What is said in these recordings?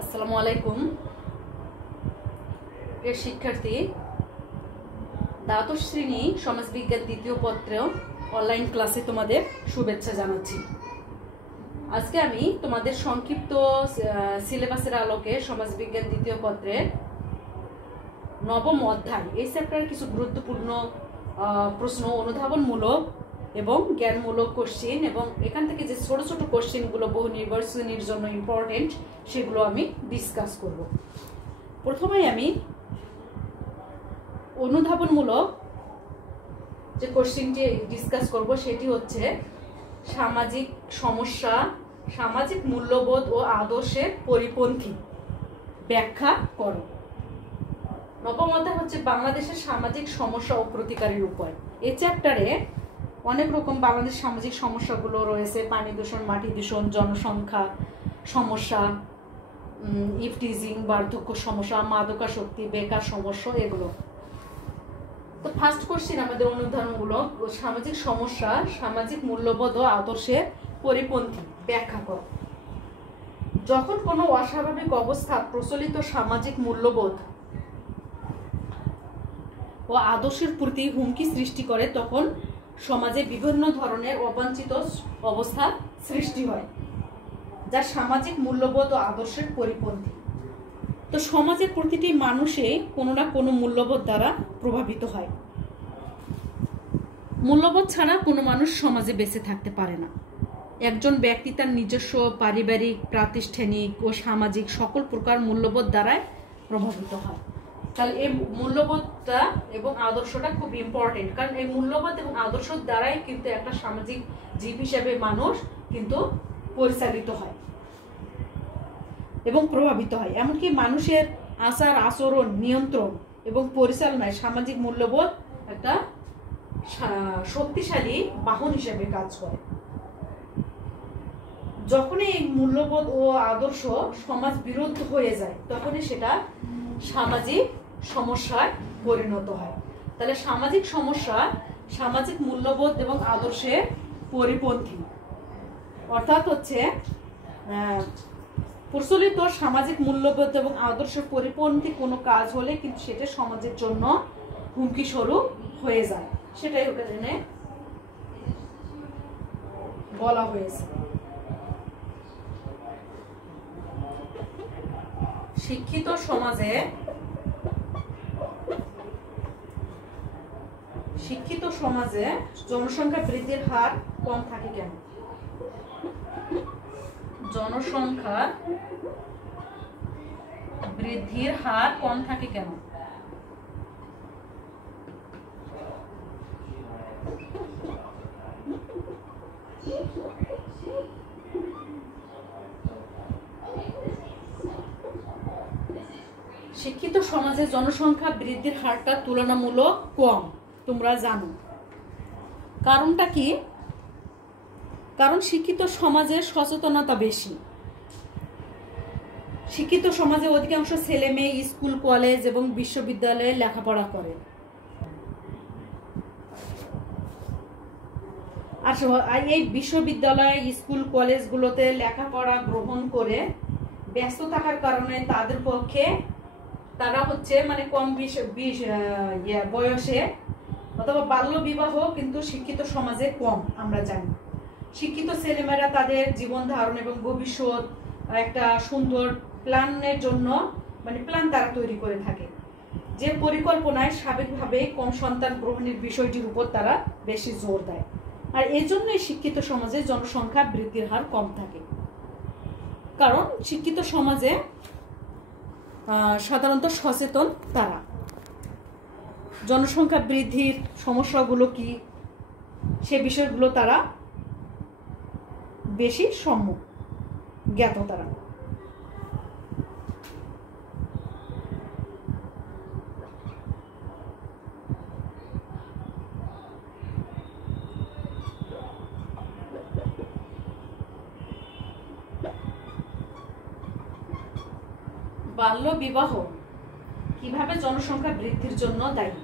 আসসালামু আলাইকুম প্রিয় শিক্ষার্থী, দ্বাদশ শ্রেণী সমাজবিজ্ঞান দ্বিতীয় পত্রেও অনলাইন ক্লাসে তোমাদের শুভেচ্ছা জানাচ্ছি। আজকে আমি তোমাদের সংক্ষিপ্ত সিলেবাসের আলোকে সমাজবিজ্ঞান দ্বিতীয় পত্রের নবম অধ্যায় এই চ্যাপ্টারের কিছু গুরুত্বপূর্ণ প্রশ্ন, অনুধাবনমূলক এবং জ্ঞানমূলক কোশ্চেন এবং এখান থেকে যে ছোট ছোট কোশ্চেনগুলো বহু নির্বাচনীর জন্য ইম্পর্টেন্ট সেগুলো আমি ডিসকাস করব। প্রথমে আমি অনুধাবনমূলক যে কোশ্চেনটি ডিসকাস করব সেটি হচ্ছে সামাজিক সমস্যা, সামাজিক মূল্যবোধ ও আদর্শের পরিপন্থী ব্যাখ্যা করো। নবম অধ্যায় হচ্ছে বাংলাদেশের সামাজিক সমস্যা ও প্রতিকারের উপায়। এই চ্যাপ্টারে অনেক রকম বাংলাদেশ সামাজিক সমস্যাগুলো রয়েছে: পানি দূষণ, মাটি দূষণ, জনসংখ্যা সমস্যা, ইফটিজিং, বার্ধক্য সমস্যা, মাদকাসক্তি, বেকার সমস্যা, এগুলো। তো ফার্স্ট কোশ্চেন আমাদের অনুধাবনমূলক: সামাজিক সমস্যা, সামাজিক মূল্যবোধ ও আদর্শের পরিপন্থী ব্যাখ্যা কর। যখন কোনো অস্বাভাবিক অবস্থা প্রচলিত সামাজিক মূল্যবোধ ও আদর্শের প্রতি হুমকি সৃষ্টি করে তখন সমাজে বিভিন্ন ধরনের অবাঞ্ছিত অবস্থা সৃষ্টি হয় যা সামাজিক মূল্যবোধ ও আদর্শের পরিপন্থী। তো সমাজের প্রতিটি মানুষে কোনো না কোনো মূল্যবোধ দ্বারা প্রভাবিত হয়। মূল্যবোধ ছাড়া কোনো মানুষ সমাজে বেঁচে থাকতে পারে না। একজন ব্যক্তি তার নিজস্ব পারিবারিক, প্রাতিষ্ঠানিক ও সামাজিক সকল প্রকার মূল্যবোধ দ্বারাই প্রভাবিত হয়। তাহলে এই মূল্যবোধটা এবং আদর্শটা খুব ইম্পর্টেন্ট, কারণ এই মূল্যবোধ এবং আদর্শ দ্বারাই কিন্তু একটা সামাজিক জীব হিসেবে মানুষ কিন্তু পরিচালিত হয় এবং প্রভাবিত হয়। এমনকি মানুষের আচার আচরণ নিয়ন্ত্রণ এবং পরিচালনায় সামাজিক মূল্যবোধ একটা শক্তিশালী বাহন হিসেবে কাজ করে। যখনই এই মূল্যবোধ ও আদর্শ সমাজ বিরুদ্ধ হয়ে যায় তখনই সেটা সামাজিক সমস্যায় পরিণত হয়। তাহলে সামাজিক সমস্যা সামাজিক মূল্যবোধ এবং আদর্শের পরিপন্থী, অর্থাৎ হচ্ছে প্রচলিত সামাজিক মূল্যবোধ এবং আদর্শের পরিপন্থী কোনো কাজ হলে কিন্তু সেটা সমাজের জন্য হুমকি স্বরূপ হয়ে যায়, সেটাই ওখানে বলা হয়েছে। শিক্ষিত সমাজে জনসংখ্যা বৃদ্ধির হার কম থাকে কেন? জনসংখ্যা বৃদ্ধির হার কম থাকে কেন? শিক্ষিত সমাজে জনসংখ্যা বৃদ্ধির হারটা তুলনামূলক কম, তোমরা জানো। কারণটা কি? কারণ শিক্ষিত সমাজে সচেতনতা বেশি। শিক্ষিত সমাজে অধিকাংশ ছেলে মেয়ে স্কুল, কলেজ এবং বিশ্ববিদ্যালয়ে লেখাপড়া করে। আর এই বিশ্ববিদ্যালয়, স্কুল, কলেজগুলোতে লেখাপড়া গ্রহণ করে ব্যস্ত থাকার কারণে তাদের পক্ষে তারা হচ্ছে কম বয়সে অথবা বাল্য বিবাহ কিন্তু শিক্ষিত সমাজে কম, আমরা জানি। শিক্ষিত ছেলেমেয়েরা তাদের জীবন ধারণ এবং ভবিষ্যৎ একটা সুন্দর প্ল্যানের জন্য প্ল্যান তারা তৈরি করে থাকে, যে পরিকল্পনায় স্বাভাবিকভাবে কম সন্তান গ্রহণের বিষয়টির উপর তারা বেশি জোর দেয়। আর এই জন্যই শিক্ষিত সমাজে জনসংখ্যা বৃদ্ধির হার কম থাকে। কারণ শিক্ষিত সমাজে সাধারণত সচেতন তারা। জনসংখ্যা বৃদ্ধির সমস্যাগুলো কি সে বিষয়গুলো তারা বেশি সম্মুখ জ্ঞাত। তারা বাল্য বিবাহ কিভাবে জনসংখ্যা বৃদ্ধির জন্য দায়ী?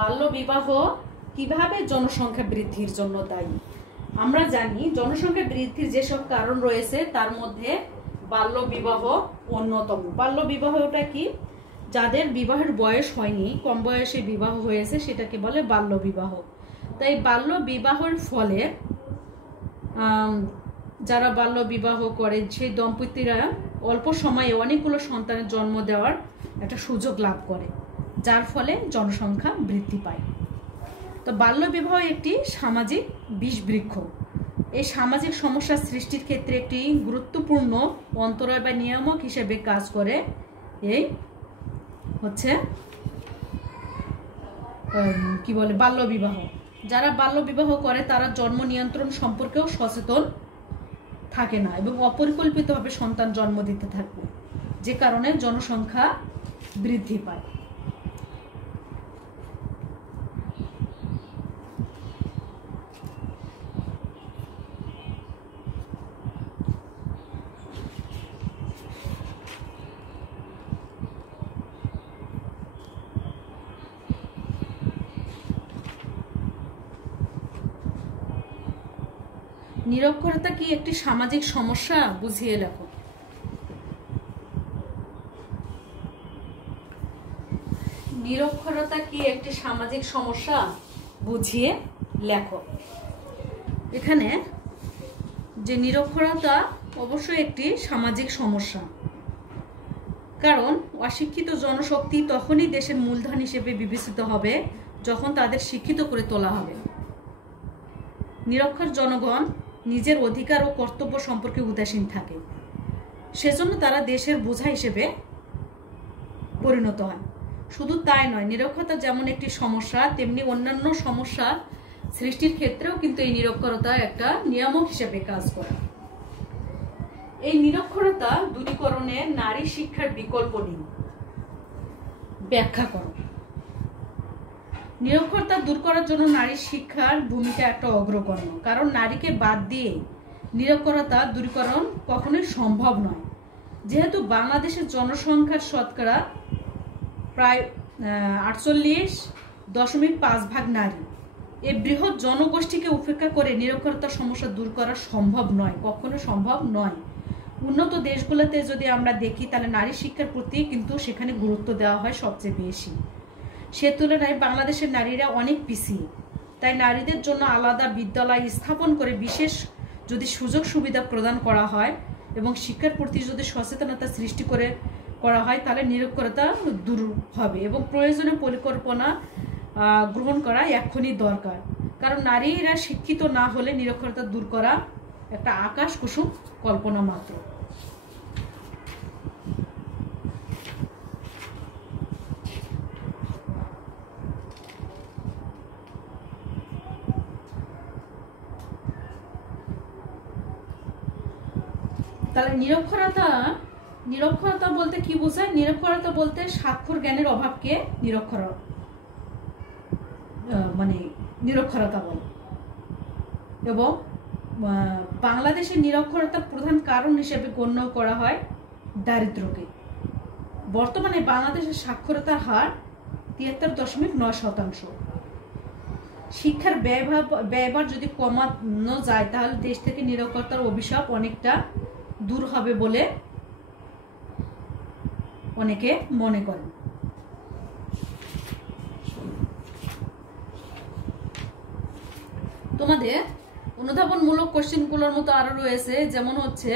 বাল্য বিবাহ কিভাবে জনসংখ্যা বৃদ্ধির জন্য দায়ী? আমরা জানি জনসংখ্যা বৃদ্ধির যেসব কারণ রয়েছে তার মধ্যে বাল্য বিবাহ অন্যতম। বাল্য বিবাহটা কি? যাদের বিবাহের বয়স হয়নি, কম বয়সে বিবাহ হয়েছে, সেটাকে বলে বাল্য বিবাহ। তাই বাল্য বিবাহের ফলে যারা বাল্য বিবাহ করে সেই দম্পতিরা অল্প সময়ে অনেকগুলো সন্তানের জন্ম দেওয়ার একটা সুযোগ লাভ করে, যার ফলে জনসংখ্যা বৃদ্ধি পায়। তো বাল্য বিবাহ একটি সামাজিক বিষবৃক্ষ। এই সামাজিক সমস্যা সৃষ্টির ক্ষেত্রে একটি গুরুত্বপূর্ণ অন্তরায় বা নিয়ামক হিসেবে কাজ করে এই হচ্ছে কি বলে বাল্য বিবাহ। যারা বাল্য বিবাহ করে তারা জন্ম নিয়ন্ত্রণ সম্পর্কেও সচেতন থাকে না এবং অপরিকল্পিতভাবে সন্তান জন্ম দিতে থাকবে, যে কারণে জনসংখ্যা বৃদ্ধি পায়। নিরক্ষরতা কি একটি সামাজিক সমস্যা? বুঝিয়ে লেখো। নিরক্ষরতা কি একটি সামাজিক সমস্যা? বুঝিয়ে লেখো। এখানে যে নিরক্ষরতা অবশ্যই একটি সামাজিক সমস্যা, কারণ অশিক্ষিত জনশক্তি তখনই দেশের মূলধন হিসেবে বিবেচিত হবে যখন তাদের শিক্ষিত করে তোলা হবে। নিরক্ষর জনগণ নিজের অধিকার ও কর্তব্য সম্পর্কে উদাসীন থাকে, সেজন্য তারা দেশের বোঝা হিসেবে পরিণত হয়। শুধু তাই নয়, নিরক্ষরতা যেমন একটি সমস্যা, তেমনি অন্যান্য সমস্যা সৃষ্টির ক্ষেত্রেও কিন্তু এই নিরক্ষরতা একটা নিয়ামক হিসেবে কাজ করে। এই নিরক্ষরতা দূরীকরণে নারী শিক্ষার বিকল্প নেই। ব্যাখ্যা করো। নিরক্ষরতা দূর করার জন্য নারী শিক্ষার ভূমিকা একটা অগ্রগণ্য, কারণ নারীকে বাদ দিয়ে নিরক্ষরতা দূরীকরণ কখনোই সম্ভব নয়। যেহেতু বাংলাদেশের জনসংখ্যার শতকরা প্রায় 48.5% নারী, এই বৃহৎ জনগোষ্ঠীকে উপেক্ষা করে নিরক্ষরতার সমস্যা দূর করা সম্ভব নয়, কখনো সম্ভব নয়। উন্নত দেশগুলোতে যদি আমরা দেখি তাহলে নারী শিক্ষার প্রতি কিন্তু সেখানে গুরুত্ব দেওয়া হয় সবচেয়ে বেশি। সে তুলনায় বাংলাদেশের নারীরা অনেক পিছিয়ে। তাই নারীদের জন্য আলাদা বিদ্যালয় স্থাপন করে বিশেষ যদি সুযোগ সুবিধা প্রদান করা হয় এবং শিক্ষার প্রতি যদি সচেতনতা সৃষ্টি করা হয় তাহলে নিরক্ষরতা দূর হবে এবং প্রয়োজনীয় পরিকল্পনা গ্রহণ করা এখনই দরকার। কারণ নারীরা শিক্ষিত না হলে নিরক্ষরতা দূর করা একটা আকাশ কুসুম কল্পনা মাত্র। তাহলে নিরক্ষরতা বলতে কি বোঝায়? নিরক্ষরতা বলতে স্বাক্ষর জ্ঞানের অভাবকে নিরক্ষরতা বলে। এবং বাংলাদেশের নিরক্ষরতার প্রধান কারণ হিসেবে গণ্য করা হয় দারিদ্র্যকে। বর্তমানে বাংলাদেশের সাক্ষরতার হার 73.9%। শিক্ষার ব্যয়ভার যদি কমানো যায় তাহলে দেশ থেকে নিরক্ষরতার অভিশাপ অনেকটা দূর হবে বলে অনেকে মনে করেন। তোমাদের অনুধাবনমূলক কোশ্চেনগুলোর মতো আরো রয়েছে, যেমন হচ্ছে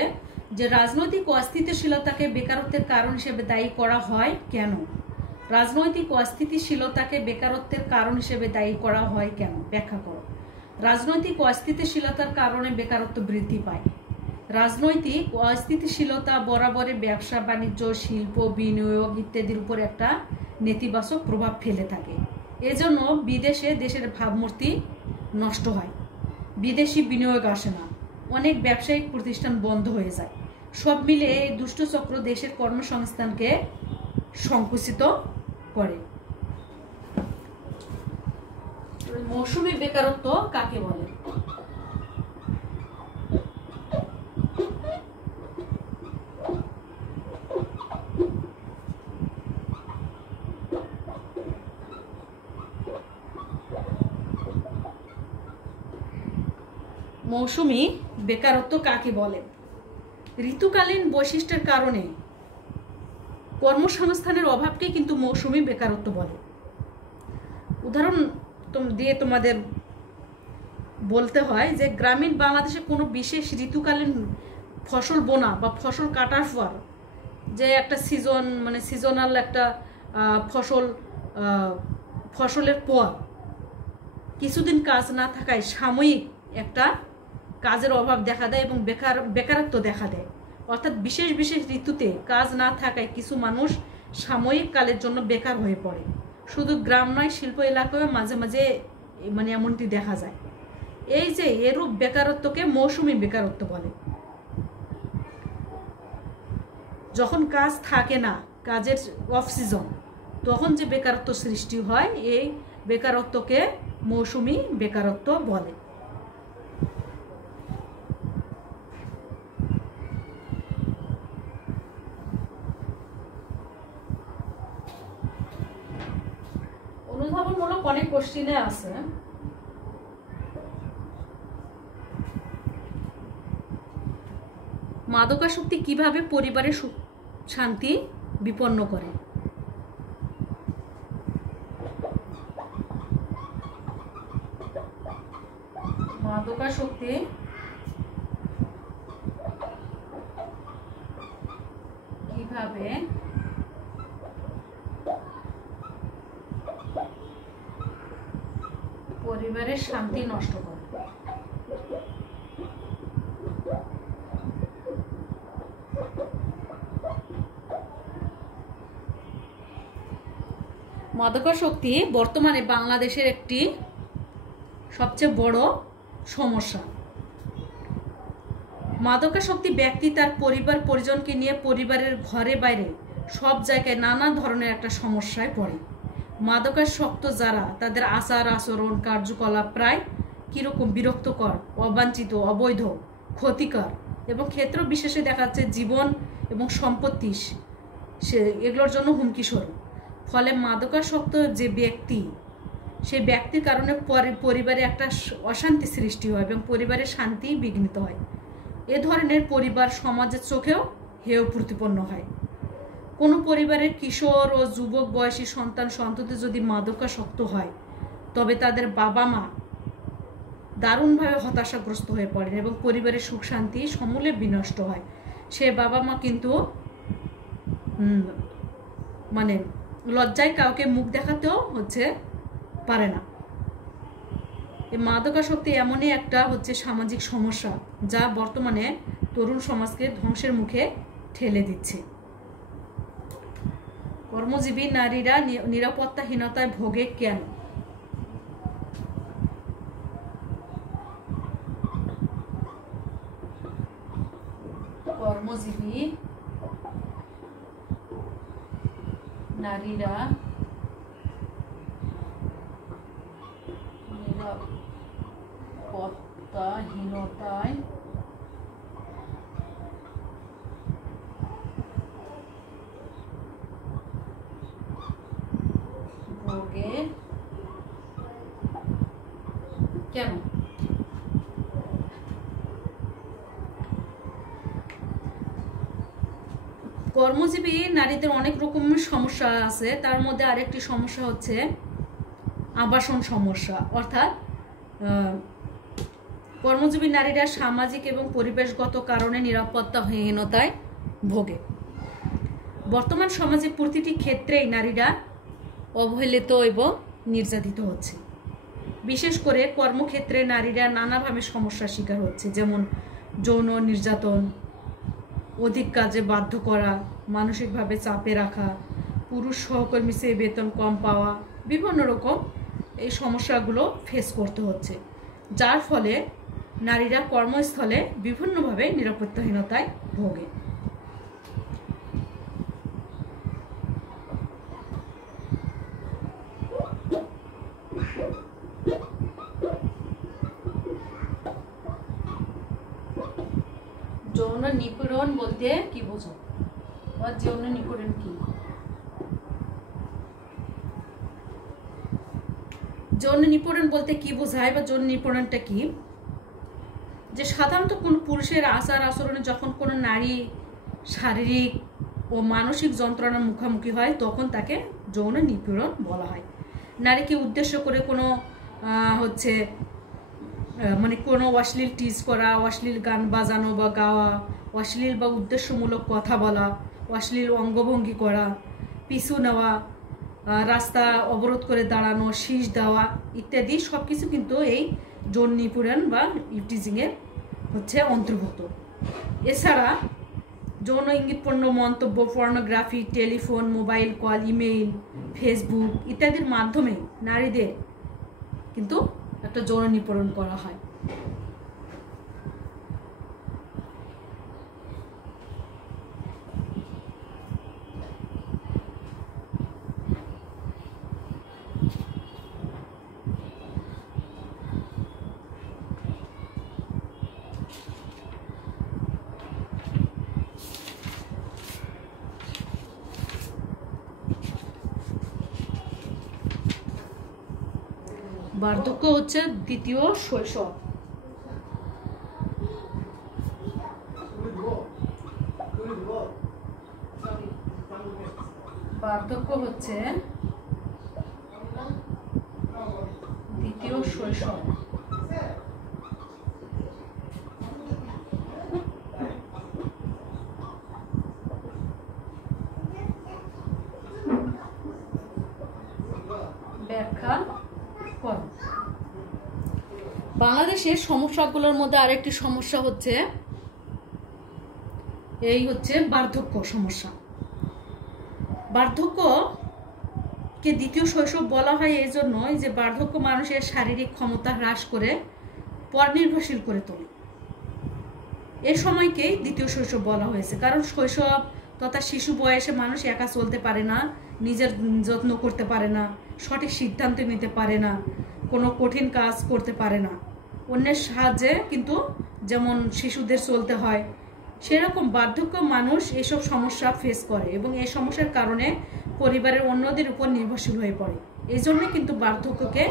যে রাজনৈতিক অস্থিতিশীলতাকে বেকারত্বের কারণ হিসেবে দায়ী করা হয় কেন? রাজনৈতিক অস্থিতিশীলতাকে বেকারত্বের কারণ হিসেবে দায়ী করা হয় কেন? ব্যাখ্যা করো। রাজনৈতিক অস্থিতিশীলতার কারণে বেকারত্ব বৃদ্ধি পায়। রাজনৈতিক অস্থিতিশীলতা বরাবরই ব্যবসা বাণিজ্য, শিল্প, বিনিয়োগ ইত্যাদির উপর একটা নেতিবাচক প্রভাব ফেলে থাকে। এজন্য বিদেশে দেশের ভাবমূর্তি নষ্ট হয়, বিদেশি বিনিয়োগ আসে না, অনেক ব্যবসায়িক প্রতিষ্ঠান বন্ধ হয়ে যায়। সব মিলে এই দুষ্টচক্র দেশের কর্মসংস্থানকে সংকুচিত করে। মৌসুমী বেকারত্ব কাকে বলে? মৌসুমী বেকারত্ব কাকে বলে? ঋতুকালীন বৈশিষ্ট্যের কারণে কর্মসংস্থানের অভাবকে কিন্তু মৌসুমী বেকারত্ব বলে। উদাহরণ দিয়ে তোমাদের বলতে হয় যে গ্রামীণ বাংলাদেশে কোনো বিশেষ ঋতুকালীন ফসল বোনা বা ফসল কাটার পর যে একটা সিজন মানে সিজনাল একটা ফসলের পর কিছুদিন কাজ না থাকায় সাময়িক একটা কাজের অভাব দেখা দেয় এবং বেকারত্ব দেখা দেয়। অর্থাৎ বিশেষ বিশেষ ঋতুতে কাজ না থাকায় কিছু মানুষ সাময়িক কালের জন্য বেকার হয়ে পড়ে। শুধু গ্রাম নয়, শিল্প এলাকায় মাঝে মাঝে মানে এমনটি দেখা যায়। এই যে এরূপ বেকারত্বকে মৌসুমী বেকারত্ব বলে। যখন কাজ থাকে না, কাজের অফ সিজন, তখন যে বেকারত্ব সৃষ্টি হয় এই বেকারত্বকে মৌসুমী বেকারত্ব বলে। অনুধাবনমূলক অনেক কোশ্চিনে আছে। মাদকাসক্তি কিভাবে পরিবারের সুখ শান্তি বিপন্ন করে? মাদকাসক্তি কিভাবে পরিবারের শান্তি নষ্ট করে? মাদকাসক্তি বর্তমানে বাংলাদেশের একটি সবচেয়ে বড় সমস্যা। মাদকাসক্তি ব্যক্তি তার পরিবার পরিজনকে নিয়ে পরিবারের ঘরে বাইরে সব জায়গায় নানা ধরনের একটা সমস্যায় পড়ে। মাদকাসক্ত যারা, তাদের আচার আচরণ কার্যকলাপ প্রায় কীরকম বিরক্তকর, অবাঞ্ছিত, অবৈধ, ক্ষতিকর এবং ক্ষেত্র বিশেষে দেখা যাচ্ছে জীবন এবং সম্পত্তি এগুলোর জন্য হুমকি স্বরূপ। ফলে মাদকাসক্ত যে ব্যক্তি, সেই ব্যক্তির কারণে পরিবারে একটা অশান্তি সৃষ্টি হয় এবং পরিবারের শান্তি বিঘ্নিত হয়। এ ধরনের পরিবার সমাজের চোখেও হেয় প্রতিপন্ন হয়। কোনো পরিবারের কিশোর ও যুবক বয়সী সন্ততি যদি মাদকাসক্ত হয়, তবে তাদের বাবা মা দারুণভাবে হতাশাগ্রস্ত হয়ে পড়েন এবং পরিবারের সুখ শান্তি সমূলে বিনষ্ট হয়। সে বাবা মা কিন্তু মানে লজ্জায় কাউকে মুখ দেখাতেও পারে না। এই মাদকাসক্তি এমনই একটা সামাজিক সমস্যা যা বর্তমানে তরুণ সমাজকে ধ্বংসের মুখে ঠেলে দিচ্ছে। কর্মজীবী নারীরা নিরাপত্তাহীনতায় ভোগে কেন? কর্মজীবী নারীরা নিরাপত্তাহীনতায় ভোগে কেন? কর্মজীবী নারীদের অনেক রকমের সমস্যা আছে। তার মধ্যে আরেকটি সমস্যা হচ্ছে আবাসন সমস্যা। অর্থাৎ কর্মজীবী নারীরা সামাজিক এবং পরিবেশগত কারণে নিরাপত্তাহীনতায় ভোগে। বর্তমান সমাজে প্রতিটি ক্ষেত্রেই নারীরা অবহেলিত এবং নির্যাতিত হচ্ছে। বিশেষ করে কর্মক্ষেত্রে নারীরা নানাভাবে সমস্যার শিকার হচ্ছে, যেমন যৌন নির্যাতন, অধিক কাজে বাধ্য করা, মানসিকভাবে চাপে রাখা, পুরুষ সহকর্মী চেয়ে বেতন কম পাওয়া, বিভিন্ন রকম এই সমস্যাগুলো ফেস করতে হচ্ছে, যার ফলে নারীরা কর্মস্থলে বিভিন্নভাবে নিরাপত্তাহীনতায় ভোগে। যৌন নিপীড়ন বলতে কি বোঝো? বা যৌন নিপীড়ন কি? যৌন নিপীড়ন বলতে কি বোঝায় বা যৌন নিপীড়নটা কি? যে সাধারণত কোনো পুরুষের আচার আচরণে যখন কোনো নারী শারীরিক ও মানসিক যন্ত্রণার মুখোমুখি হয় তখন তাকে যৌন নিপীড়ন বলা হয়। নারীকে উদ্দেশ্য করে কোনো হচ্ছে মানে কোনো অশ্লীল টিজ করা, অশ্লীল গান বাজানো বা গাওয়া, অশ্লীল বা উদ্দেশ্যমূলক কথা বলা, অশ্লীল অঙ্গভঙ্গি করা, পিছু নেওয়া, রাস্তা অবরোধ করে দাঁড়ানো, শীষ দেওয়া ইত্যাদি সব কিছু কিন্তু এই যৌন নিপীড়ন বা ইভটিজিংয়ের হচ্ছে অন্তর্ভুক্ত। এছাড়া যৌন ইঙ্গিতপূর্ণ মন্তব্য, pornography, telephone, mobile call, email, Facebook ইত্যাদির মাধ্যমে নারীদের কিন্তু একটা যৌন নিপীড়ন করা হয়। বার্ধক্য হচ্ছে দ্বিতীয় শৈশব। বার্ধক্য হচ্ছে দ্বিতীয় শৈশব। ব্যাখ্যা কর। বাংলাদেশের সমস্যাগুলোর মধ্যে আরেকটি সমস্যা হচ্ছে এই হচ্ছে বার্ধক্য সমস্যা। বার্ধক্যকে দ্বিতীয় শৈশব বলা হয় এই জন্যই যে বার্ধক্য মানুষের শারীরিক ক্ষমতা হ্রাস করে পরনির্ভরশীল করে তোলে। এই সময়কেই দ্বিতীয় শৈশব বলা হয়েছে, কারণ শৈশব তথা শিশু বয়সে মানুষ একা চলতে পারে না, নিজের যত্ন করতে পারে না, সঠিক সিদ্ধান্ত নিতে পারে না, কোনো কঠিন কাজ করতে পারে না, অন্যের সাহায্যে কিন্তু যেমন শিশুদের চলতে হয় সেরকম বার্ধক্য মানুষ এসব সমস্যা ফেস করে এবং এই সমস্যার কারণে পরিবারের অন্যদের উপর নির্ভরশীল হয়ে পড়ে। এই জন্য কিন্তু বার্ধক্যকে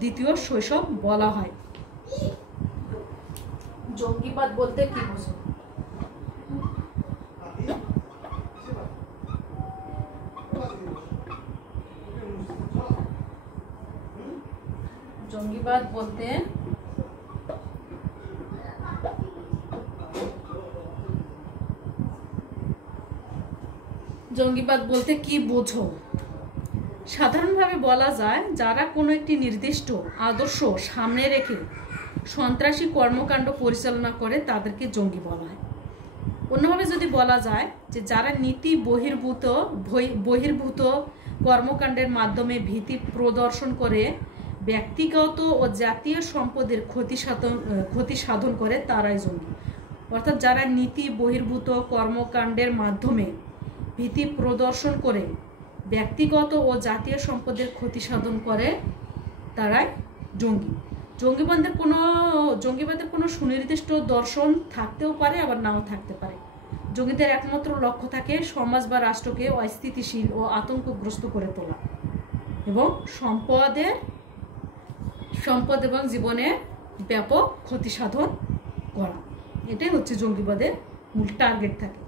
দ্বিতীয় শৈশব বলা হয়। জঙ্গিবাদ বলতে কি বোঝো? জঙ্গিবাদ বলতে কি বোঝো? সাধারণভাবে বলা যায় যারা কোনো একটি নির্দিষ্ট আদর্শ সামনে রেখে সন্ত্রাসী কর্মকাণ্ড পরিচালনা করে তাদেরকে জঙ্গি বলা হয়। অন্যভাবে যদি বলা যায় যে যারা নীতি বহির্ভূত কর্মকাণ্ডের মাধ্যমে ভীতি প্রদর্শন করে ব্যক্তিগত ও জাতীয় সম্পদের ক্ষতি সাধন করে তারাই জঙ্গি। অর্থাৎ যারা নীতি বহির্ভূত কর্মকাণ্ডের মাধ্যমে ভীতি প্রদর্শন করে ব্যক্তিগত ও জাতীয় সম্পদের ক্ষতি সাধন করে তারাই জঙ্গি। জঙ্গিবাদের কোনো সুনির্দিষ্ট দর্শন থাকতেও পারে আবার নাও থাকতে পারে। জঙ্গিদের একমাত্র লক্ষ্য থাকে সমাজ বা রাষ্ট্রকে অস্থিতিশীল ও আতঙ্কগ্রস্ত করে তোলা এবং সম্পদ এবং জীবনের ব্যাপক ক্ষতি সাধন করা। এটাই হচ্ছে জঙ্গিবাদের মূল টার্গেট থাকে।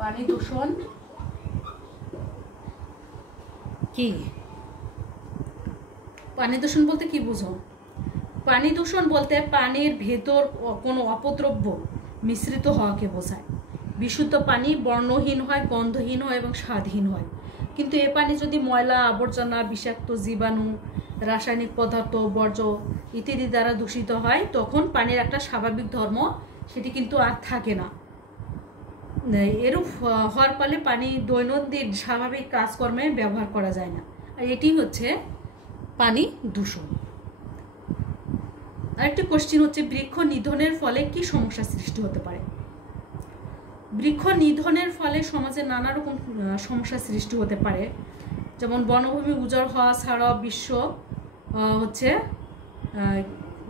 পানি দূষণ কি? পানি দূষণ বলতে কি বুঝো? পানি দূষণ বলতে পানির ভেতর কোনো অপদ্রব্য মিশ্রিত হওয়াকে বোঝায়। বিশুদ্ধ পানি বর্ণহীন হয়, গন্ধহীন হয় এবং স্বাদহীন হয়। কিন্তু এ পানি যদি ময়লা, আবর্জনা, বিষাক্ত জীবাণু, রাসায়নিক পদার্থ, বর্জ্য ইত্যাদি দ্বারা দূষিত হয় তখন পানির একটা স্বাভাবিক ধর্ম সেটি কিন্তু আর থাকে না। এরূপ হওয়ার ফলে পানি দৈনন্দিন স্বাভাবিক কাজকর্মে ব্যবহার করা যায় না, আর এটি হচ্ছে পানি দূষণ। আরেকটি কোশ্চেন হচ্ছে বৃক্ষ নিধনের ফলে কি সমস্যা সৃষ্টি হতে পারে? বৃক্ষ নিধনের ফলে সমাজে নানা রকম সমস্যা সৃষ্টি হতে পারে, যেমন বনভূমি উজাড় হওয়া ছাড়াও বিশ্ব হচ্ছে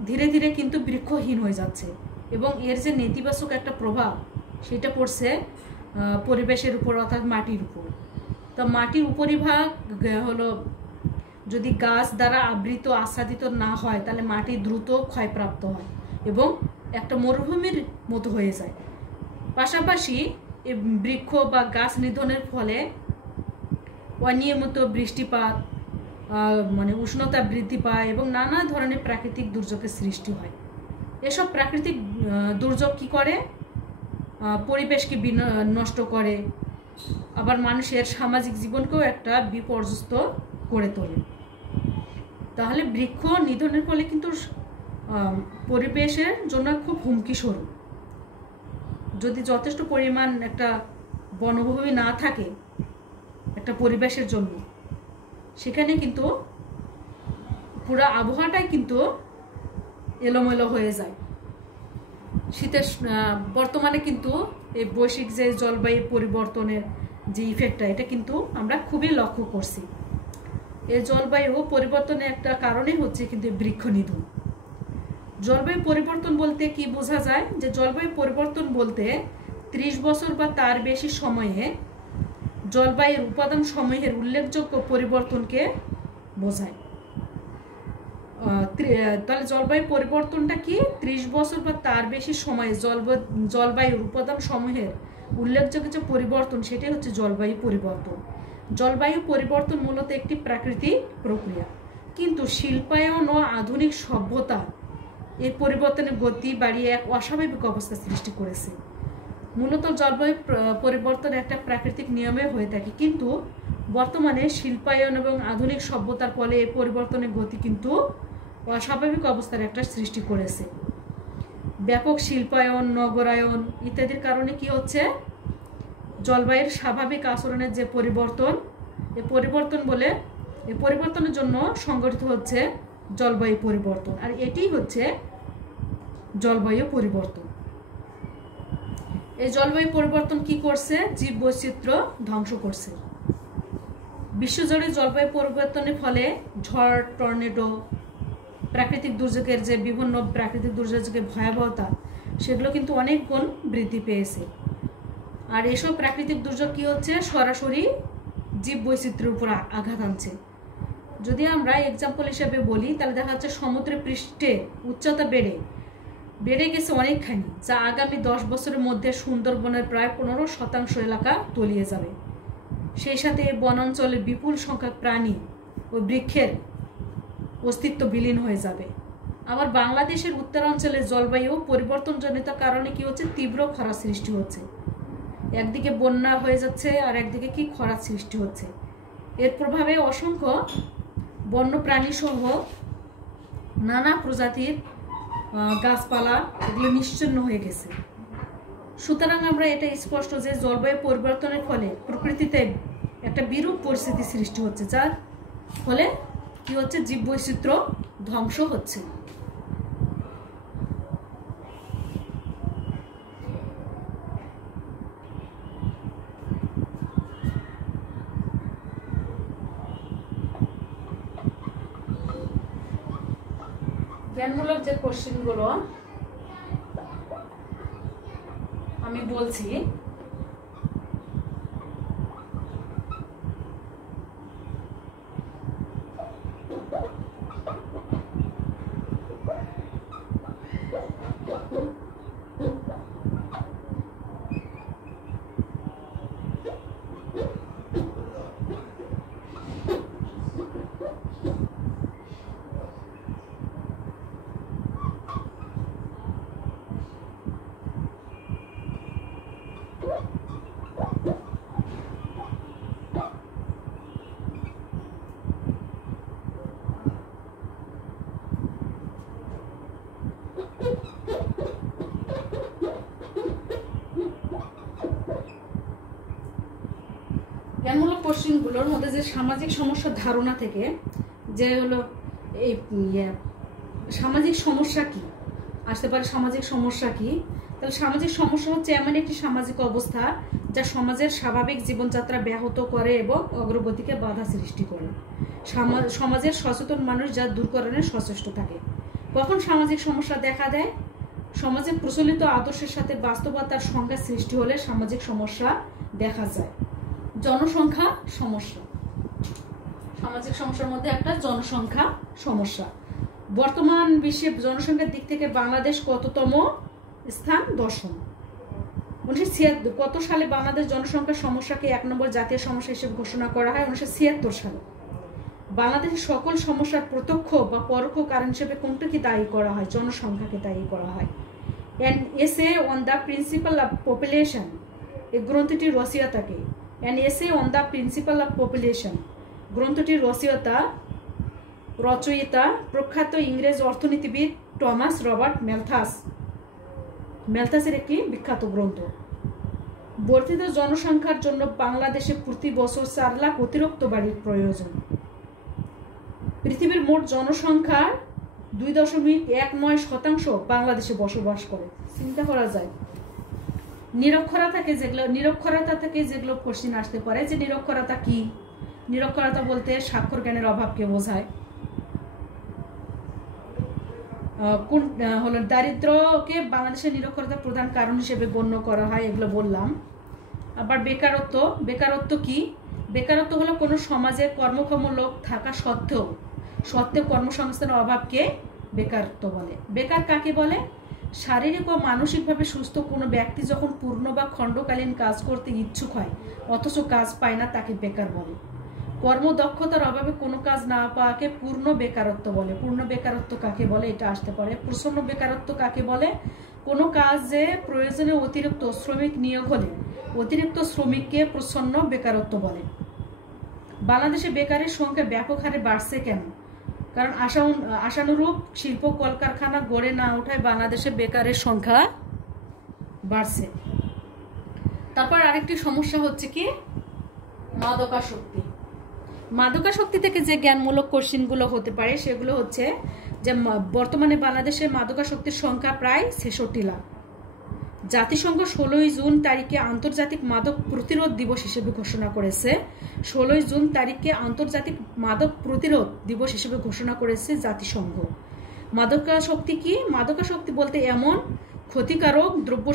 ধীরে ধীরে কিন্তু বৃক্ষহীন হয়ে যাচ্ছে, এবং এর যে নেতিবাচক একটা প্রভাব সেটা পড়ছে পরিবেশের উপর, অর্থাৎ মাটির উপর। তো মাটির উপরিভাগ হলো যদি গাছ দ্বারা আবৃত আচ্ছাদিত না হয় তাহলে মাটি দ্রুত ক্ষয়প্রাপ্ত হয় এবং একটা মরুভূমির মতো হয়ে যায়। পাশাপাশি এই বৃক্ষ বা গাছ নিধনের ফলে অনিয়মিত বৃষ্টিপাত, মানে উষ্ণতা বৃদ্ধি পায় এবং নানা ধরনের প্রাকৃতিক দুর্যোগের সৃষ্টি হয়। এসব প্রাকৃতিক দুর্যোগ কি করে? পরিবেশকে নষ্ট করে, আবার মানুষের সামাজিক জীবনকেও একটা বিপর্যস্ত করে তোলে। তাহলে বৃক্ষ নিধনের ফলে কিন্তু পরিবেশের জন্য খুব হুমকি স্বরূপ। যদি যথেষ্ট পরিমাণ একটা বনভূমি না থাকে একটা পরিবেশের জন্য, সেখানে কিন্তু পুরো আবহাওয়াটাই কিন্তু এলোমেলো হয়ে যায়। শীতের বর্তমানে কিন্তু এই বৈশ্বিক যে জলবায়ু পরিবর্তনের যে ইফেক্টটা, এটা কিন্তু আমরা খুবই লক্ষ্য করছি। এই জলবায়ু পরিবর্তনের একটা কারণে হচ্ছে কিন্তু বৃক্ষ নিধন। জলবায়ু পরিবর্তন বলতে কি বোঝা যায়? যে জলবায়ু পরিবর্তন বলতে 30 বছর বা তার বেশি সময়ে জলবায়ুর উপাদান সমূহের উল্লেখযোগ্য পরিবর্তনকে বোঝায়। তাহলে জলবায়ু পরিবর্তনটা কি? 30 বছর বা তার বেশি সময়ে জলবায়ুর উপাদান সমূহের উল্লেখযোগ্য যে পরিবর্তন, সেটাই হচ্ছে জলবায়ু পরিবর্তন। জলবায়ু পরিবর্তন মূলত একটি প্রাকৃতিক প্রক্রিয়া, কিন্তু শিল্পায়ন ও আধুনিক সভ্যতা এই পরিবর্তনের গতি বাড়িয়ে এক অস্বাভাবিক অবস্থা সৃষ্টি করেছে। মূলত জলবায়ু পরিবর্তন একটা প্রাকৃতিক নিয়মে হয়ে থাকে, কিন্তু বর্তমানে শিল্পায়ন এবং আধুনিক সভ্যতার ফলে এই পরিবর্তনের গতি কিন্তু অস্বাভাবিক অবস্থার একটা সৃষ্টি করেছে। ব্যাপক শিল্পায়ন, নগরায়ন ইত্যাদির কারণে কি হচ্ছে? জলবায়ুর স্বাভাবিক আচরণের যে পরিবর্তন, এই পরিবর্তনের জন্য সংঘটিত হচ্ছে জলবায়ু পরিবর্তন, আর এটি হচ্ছে জলবায়ু পরিবর্তন। এই জলবায়ু পরিবর্তন কি করছে? জীব বৈচিত্র্য ধ্বংস করছে। বিশ্বজুড়ে জলবায়ু পরিবর্তনের ফলে ঝড়, টর্নেডো, প্রাকৃতিক দুর্যোগের যে বিভিন্ন প্রাকৃতিক দুর্যোগের ভয়াবহতা, সেগুলো কিন্তু অনেক গুণ বৃদ্ধি পেয়েছে। আর এসব প্রাকৃতিক দুর্যোগ কি হচ্ছে? সরাসরি জীব বৈচিত্র্যের উপর আঘাত আনছে। যদি আমরা এক্সাম্পল হিসেবে বলি, তাহলে দেখা যাচ্ছে সমুদ্র পৃষ্ঠে উচ্চতা বেড়ে গেছে অনেকখানি, যা আগামী 10 বছরের মধ্যে সুন্দরবনের প্রায় 15% এলাকা তলিয়ে যাবে। সেই সাথে বনাঞ্চলের বিপুল সংখ্যক প্রাণী ও বৃক্ষের অস্তিত্ব বিলীন হয়ে যাবে। আবার বাংলাদেশের উত্তরাঞ্চলের জলবায়ু পরিবর্তনজনিত কারণে কি হচ্ছে? তীব্র খরা সৃষ্টি হচ্ছে। একদিকে বন্যা হয়ে যাচ্ছে আর একদিকে কি খরা সৃষ্টি হচ্ছে। এর প্রভাবে অসংখ্য বন্যপ্রাণী সহ নানা প্রজাতির গাছপালা এগুলো নিশ্চিহ্ন হয়ে গেছে। সুতরাং আমরা এটা স্পষ্ট যে জলবায়ু পরিবর্তনের ফলে প্রকৃতিতে একটা বিরূপ পরিস্থিতি সৃষ্টি হচ্ছে, যার ফলে কি হচ্ছে? জীব বৈচিত্র্য ধ্বংস হচ্ছে। জ্ঞানমূলক যে কোশ্চেনগুলো আমি বলছি, জ্ঞানমূলক কোশ্চেনগুলোর মধ্যে যে সামাজিক সমস্যার ধারণা থেকে যে হলো এই সামাজিক সমস্যা কি আসতে পারে, সামাজিক সমস্যা কি? তাহলে সামাজিক সমস্যা হচ্ছে এমন একটি সামাজিক অবস্থা যা সমাজের স্বাভাবিক জীবনযাত্রা ব্যাহত করে এবং অগ্রগতিকে বাধা সৃষ্টি করে। সমাজের সচেতন মানুষ যা দূরকরণে সচেষ্ট থাকে। কখন সামাজিক সমস্যা দেখা দেয়? সমাজে প্রচলিত আদর্শের সাথে বাস্তবতার সংঘাত সৃষ্টি হলে সামাজিক সমস্যা দেখা যায়। জনসংখ্যা সমস্যা, সামাজিক সমস্যার মধ্যে একটা জনসংখ্যা সমস্যা। বর্তমান বিশ্বে জনসংখ্যার দিক থেকে বাংলাদেশ কততম স্থান? 10ম। 1976 কত সালে বাংলাদেশ জনসংখ্যার সমস্যাকে 1 নম্বর জাতীয় সমস্যা হিসেবে ঘোষণা করা হয়? 1976 সালে। বাংলাদেশের সকল সমস্যার প্রত্যক্ষ বা পরোক্ষ কারণ হিসেবে কোনটাকে দায়ী করা হয়? জনসংখ্যাকে দায়ী করা হয়। An essay on the principle of population, এই গ্রন্থটির রচয়িতাকে? An essay on the principle of population গ্রন্থটির রচয়িতা প্রখ্যাত ইংরেজ অর্থনীতিবিদ টমাস রবার্ট ম্যালথাসের একটি বিখ্যাত গ্রন্থ। বর্ধিত জনসংখ্যার জন্য বাংলাদেশে প্রতি বছর 4 লাখ অতিরিক্ত বাড়ির প্রয়োজন। পৃথিবীর মোট জনসংখ্যার 2.19% বাংলাদেশে বসবাস করে। চিন্তা করা যায়। নিরক্ষরতা থেকে যেগুলো কোশ্চিন আসতে পারে, যে নিরক্ষরতা কি? নিরক্ষরতা বলতে স্বাক্ষর জ্ঞানের অভাবকে বোঝায়। হলো দারিদ্র্যকে বাংলাদেশের নিরক্ষরতার প্রধান কারণ হিসেবে গণ্য করা হয়, এগুলো বললাম। আবার বেকারত্ব কি? বেকারত্ব হলো কোনো সমাজে কর্মক্ষম লোক থাকা সত্ত্বেও কর্মসংস্থানের অভাবকে বেকারত্ব বলে। বেকার কাকে বলে? শারীরিক ও মানসিকভাবে সুস্থ কোনো ব্যক্তি যখন পূর্ণ বা খণ্ডকালীন কাজ করতে ইচ্ছুক হয় অথচ কাজ পায় না, তাকে বেকার বলে। কর্মদক্ষতার অভাবে কোনো কাজ না পাওয়াকে পূর্ণ বেকারত্ব বলে। পূর্ণ বেকারত্ব কাকে বলে? এটা আসতে পারে। প্রচ্ছন্ন বেকারত্ব কাকে বলে? কোনো কাজে প্রয়োজনে অতিরিক্ত শ্রমিক নিয়োগ হলে অতিরিক্ত শ্রমিককে প্রচ্ছন্ন বেকারত্ব বলে। বাংলাদেশে বেকারের সংখ্যা ব্যাপক হারে বাড়ছে কেন? কারণ আশানুরূপ শিল্প কলকারখানা গড়ে না ওঠায় বাংলাদেশে বেকারের সংখ্যা বাড়ছে। তারপর আরেকটি সমস্যা হচ্ছে কি? মাদকাসক্তি। মাদকাসক্তি থেকে যে জ্ঞানমূলক কোশ্চিনগুলো হতে পারে সেগুলো হচ্ছে যে বর্তমানে বাংলাদেশে মাদকাসক্তির সংখ্যা প্রায় 66 লাখ। জাতিসংঘ 16 জুন তারিখে আন্তর্জাতিক মাদক প্রতিরোধ দিবস হিসেবে ঘোষণা করেছে। 16 জুন তারিখে আন্তর্জাতিক মাদক প্রতিরোধ দিবস হিসেবে ঘোষণা করেছে জাতিসংঘ। মাদকাসক্তি কি? মাদকাসক্তি বলতে এমন ক্ষতিকারক দ্রব্য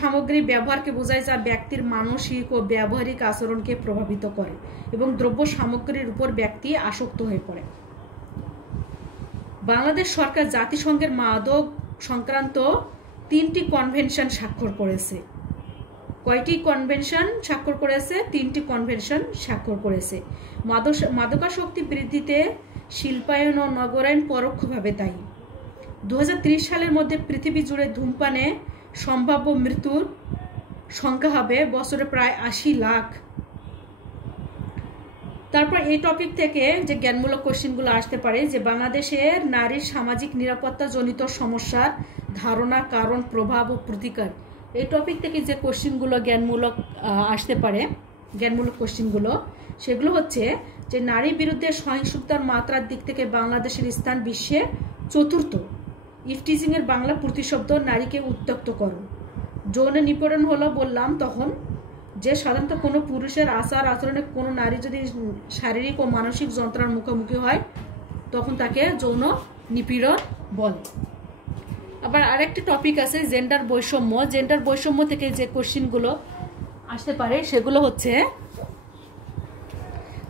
সামগ্রী ব্যবহারকে বোঝায় যা ব্যক্তির মানসিক ও ব্যবহারিক আচরণকে প্রভাবিত করে এবং দ্রব্য সামগ্রীর উপর ব্যক্তি আসক্ত হয়ে পড়ে। বাংলাদেশ সরকার জাতিসংঘের মাদক সংক্রান্ত 3টি কনভেনশন স্বাক্ষর করেছে। কয়টি কনভেনশন স্বাক্ষর করেছে? 3টি কনভেনশন স্বাক্ষর করেছে। মাদকাসক্তি বৃদ্ধিতে শিল্পায়ন ও নগরায়ন পরোক্ষভাবে দায়ী। 2030 সালের মধ্যে পৃথিবী জুড়ে ধূমপানে সম্ভাব্য মৃত্যুর সংখ্যা হবে বছরে প্রায় 80 লাখ। তারপর এই টপিক থেকে যে জ্ঞানমূলক কোশ্চিনগুলো আসতে পারে, যে বাংলাদেশের নারীর সামাজিক নিরাপত্তা জনিত সমস্যার ধারণা, কারণ, প্রভাব ও প্রতিকার। এই টপিক থেকে যে কোশ্চিনগুলো জ্ঞানমূলক আসতে পারে, জ্ঞানমূলক কোশ্চিনগুলো সেগুলো হচ্ছে যে নারী বিরুদ্ধে সহিংসতার মাত্রার দিক থেকে বাংলাদেশের স্থান বিশ্বে 4র্থ। ইফটিজিং এর বাংলা প্রতিশব্দ নারীকে উত্ত্যক্ত করো। যৌন নিপীড়ন হলো বললাম তখন যে সাধারণত কোনো পুরুষের আচার আচরণে কোনো নারী যদি শারীরিক ও মানসিক যন্ত্রণার মুখোমুখি হয় তখন তাকে যৌন নিপীড়ন বলে। আবার আরেকটি টপিক আছে জেন্ডার বৈষম্য। জেন্ডার বৈষম্য থেকে যে কোশ্চিনগুলো আসতে পারে সেগুলো হচ্ছে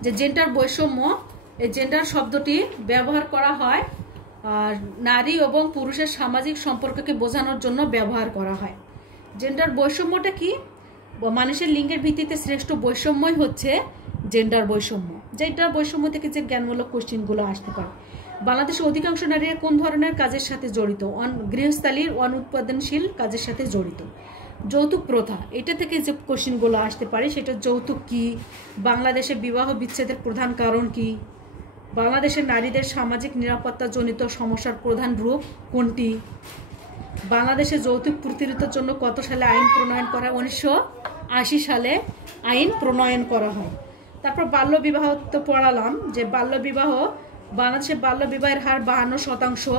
যে জেন্ডার বৈষম্য, এই জেন্ডার শব্দটি ব্যবহার করা হয় নারী এবং পুরুষের সামাজিক সম্পর্ককে বোঝানোর জন্য ব্যবহার করা হয়। জেন্ডার বৈষম্যটা কি? মানুষের লিঙ্গের ভিত্তিতে শ্রেষ্ঠ বৈষম্যই হচ্ছে জেন্ডার বৈষম্য। জেন্ডার বৈষম্য থেকে যে জ্ঞানমূলক কোশ্চিনগুলো আসতে পারে। বাংলাদেশে অধিকাংশ নারীরা কোন ধরনের কাজের সাথে জড়িত? গৃহস্থালীর অনুৎপাদনশীল কাজের সাথে জড়িত। যৌতুক প্রথা, এটা থেকে যে কোশ্চিনগুলো আসতে পারে সেটা যৌতুক কি? বাংলাদেশে বিবাহ বিচ্ছেদের প্রধান কারণ কি? বাংলাদেশের নারীদের সামাজিক নিরাপত্তা জনিত সমস্যার প্রধান রূপ কোনটি? বাংলাদেশে যৌতুক প্রতিরোধের জন্য কত সালে আইন প্রণয়ন করা? 1980 সালে আইন প্রণয়ন করা হয়। তারপর বাল্য বিবাহ তো পড়ালাম, যে বাংলাদেশে বাল্য বিবাহের হার 52%।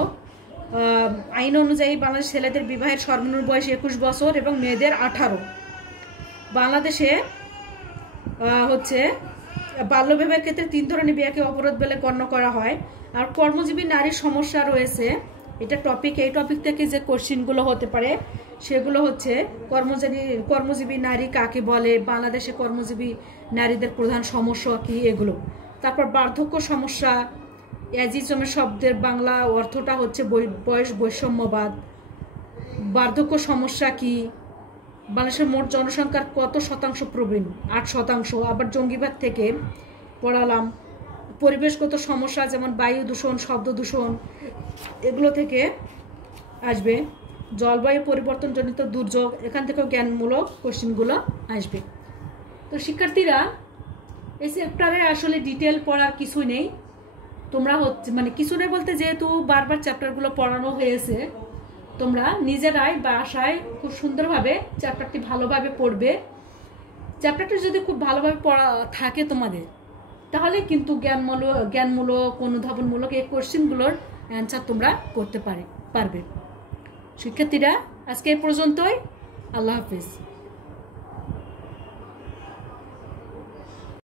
আইন অনুযায়ী বাংলাদেশ ছেলেদের বিবাহের সর্বনিম্ন বয়স 21 বছর এবং মেয়েদের 18। বাংলাদেশে হচ্ছে বাল্যবিবাহের ক্ষেত্রে 3 ধরনের বিবাহকে অবরোধ বলে গণ্য করা হয়। আর কর্মজীবী নারীর সমস্যা রয়েছে, এটা টপিক, এই টপিক থেকে যে কোশ্চিনগুলো হতে পারে সেগুলো হচ্ছে কর্মজীবী নারী কাকে বলে, বাংলাদেশে কর্মজীবী নারীদের প্রধান সমস্যা কি, এগুলো। তারপর বার্ধক্য সমস্যা, এজিজমের শব্দের বাংলা অর্থটা হচ্ছে বয়স বৈষম্যবাদ। বার্ধক্য সমস্যা কি, বাংলাদেশের মোট জনসংখ্যার কত শতাংশ প্রবীণ, 8%। আবার জঙ্গিবাদ থেকে পড়ালাম। পরিবেশগত সমস্যা যেমন বায়ু দূষণ, শব্দ দূষণ, এগুলো থেকে আসবে। জলবায়ু পরিবর্তনজনিত দুর্যোগ, এখান থেকেও জ্ঞানমূলক কোশ্চেনগুলো আসবে। তো শিক্ষার্থীরা, এই চ্যাপ্টারে আসলে ডিটেল পড়ার কিছুই নেই। তোমরা মানে কিছু নেই বলতে, যেহেতু বারবার চ্যাপ্টারগুলো পড়ানো হয়েছে, তোমরা নিজেরাই বাসায় খুব সুন্দরভাবে চ্যাপ্টারটি ভালোভাবে পড়বে। চ্যাপ্টারটি যদি খুব ভালোভাবে পড়া থাকে তোমাদের, তাহলে কিন্তু জ্ঞানমূলক অনুধাবনমূলক এই কোশ্চেনগুলোর অ্যান্সার তোমরা করতে পারবে। শিক্ষার্থীরা, আজকে এই পর্যন্তই। আল্লাহ হাফিজ।